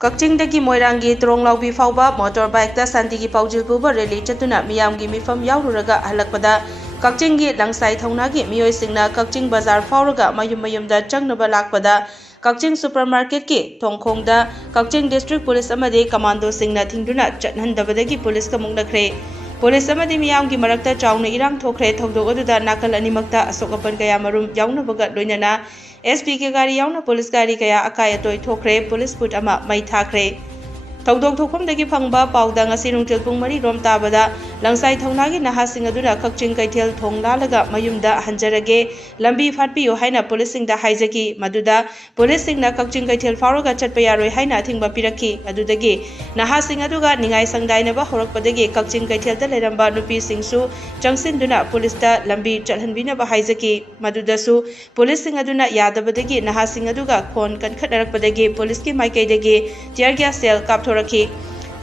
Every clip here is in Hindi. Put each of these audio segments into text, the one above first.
कक्चिंगदगी मोइरांगी त्रोंगलाउबी फाउबा मोटर बाइकता शांतिगी पाउजिल पुबा रैली चतुना मियामगी मिफम याउरुरगा हलकपदा कक्चिंगी लंगसाई थौनागी मियोइसिंगना कक्चिंग बाजार फाउरगा मयुम मयुमदा चंगनबा लाकपदा कक्चिंग सुपरमार्केट की थोंगखोंगदा कक्चिंग डिस्ट्रिक्ट पुलिस अमदे कमांडो सिंगना थिंगदुना चटहनदबदगी पुलिस का मुंगनखरे पुलिस अमदे मियामगी मरक्ता चाउना इरांग थोखरे थौदोग अदुदा नाकल अनिमक्ता असोकपन कया मरुम याउनबगा लोइनना एसपी के गाड़ी याउना पुलिस गाड़ी कया अकाय अतोय थोखरे पुलिस पुट अमा मई थाखरे थौदोग थोखमदगी फंगबा पाउदा ngasi नुंगथिल पुंग मरी रोम ताबदा लंगसाई थौनागी नहासिंग अदुना कक्चिंग कैथेल थोंग लालगा मयुमदा हंजरगे लंबी फाटपियो हाइना पुलिस सिंगदा हाइजकी मदुदा पुलिस सिंगना कक्चिंग कैथेल फाउरगा चटप यारोय हाइना थिंगबा पिरखी मदुदगी नहासिंग अदुगा निंगाई संगदाइनबा होरकपदगी कक्चिंग कैथेलदा लेरंबा नुपी सिंगसु चंगसिनदुना पुलिसता लंबी चलहनबिनबा हाइजकी मदुदसु पुलिस सिंग अदुना यादबदगी नहासिंग अदुगा खोन कनखटरकपदगी पुलिस की माइकैदगी टियर गैस सेल कापथोरकी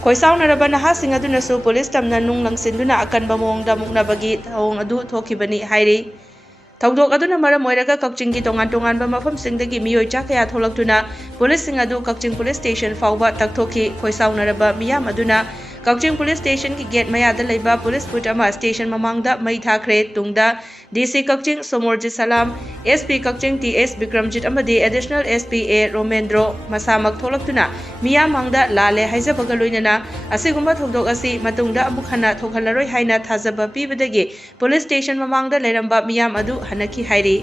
खोइसाउनरबा नहासिंग अदुनसु पुलिस तमना नुंग लंगसिनदुना अकनबा मोंगदा मुकनबगी थौंग अदु थोखिबनी हाइरि थौदोग अदुना मरम ओइरगा कक्चिंग की तोंगान तोंगानबा मफमसिंगदगी मियोइ चाकया थोलक्तुना पुलिस सिंग अदु कक्चिंग पुलिस स्टेशन फाउबा तकथोखी खोइसाउनरबा मियाम अदुना कक्चिंग पुलिस स्टेशन की गेट मयादा लेबा पुलिस पुट अमा स्टेशन ममांगदा मई थाखरे तुंगदा DC Kakching Somorjit Salam SP Kakching TS Vikramjit अमदी एडिशनल एसपी ए रोमेंद्रो मसामक थोलक्तुना मियाम मांगदा लाले हाइजबगा लोइनना असिगुम्बा थौदोग असि मतुंगदा अमुक हना थोखलरोय हाइना थाजबा पीबदगी पुलिस स्टेशन ममांगदा लेरंबा मियाम अदु हनकी हाइरि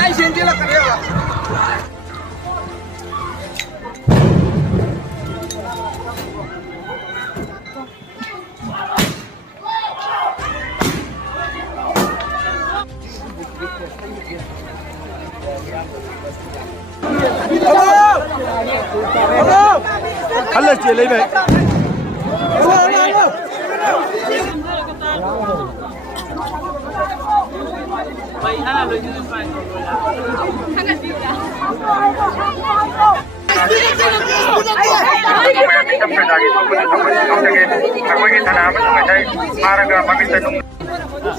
Hãy subscribe cho kênh Ghiền Mì Gõ để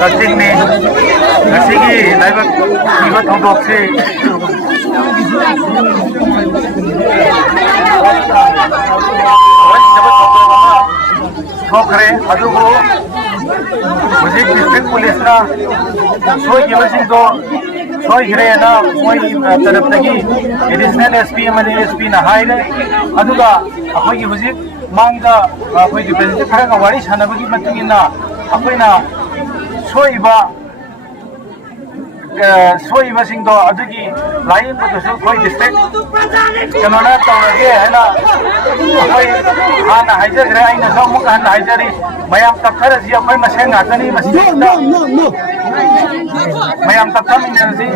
Kakching में नसीगी लाइव इवत थौदोग से थोखरे अदुगो मुझे डिस्ट्रिक्ट पुलिस ना सोई गिवसिंग दो सोइग्रेना मोई तरफतगी एडिशनल एसपी अमने एसपी ना हाइरे अदुगा अखोई हुजिक मांगदा अखोई डिफेंस खरगा वारी सानबगी मतुगिना अखोइना सोइबा सोइबसिंगदो अदुगी लाइन बदसु खोई डिस्ट्रिक्ट कनोना तौरगे हैना अखोई हाना हाइजग्रे आइना समुक हाना हाइजरी मयाम तखरजी अखोई मसेन गातनी मसिदा मयाम तखम इनर्जी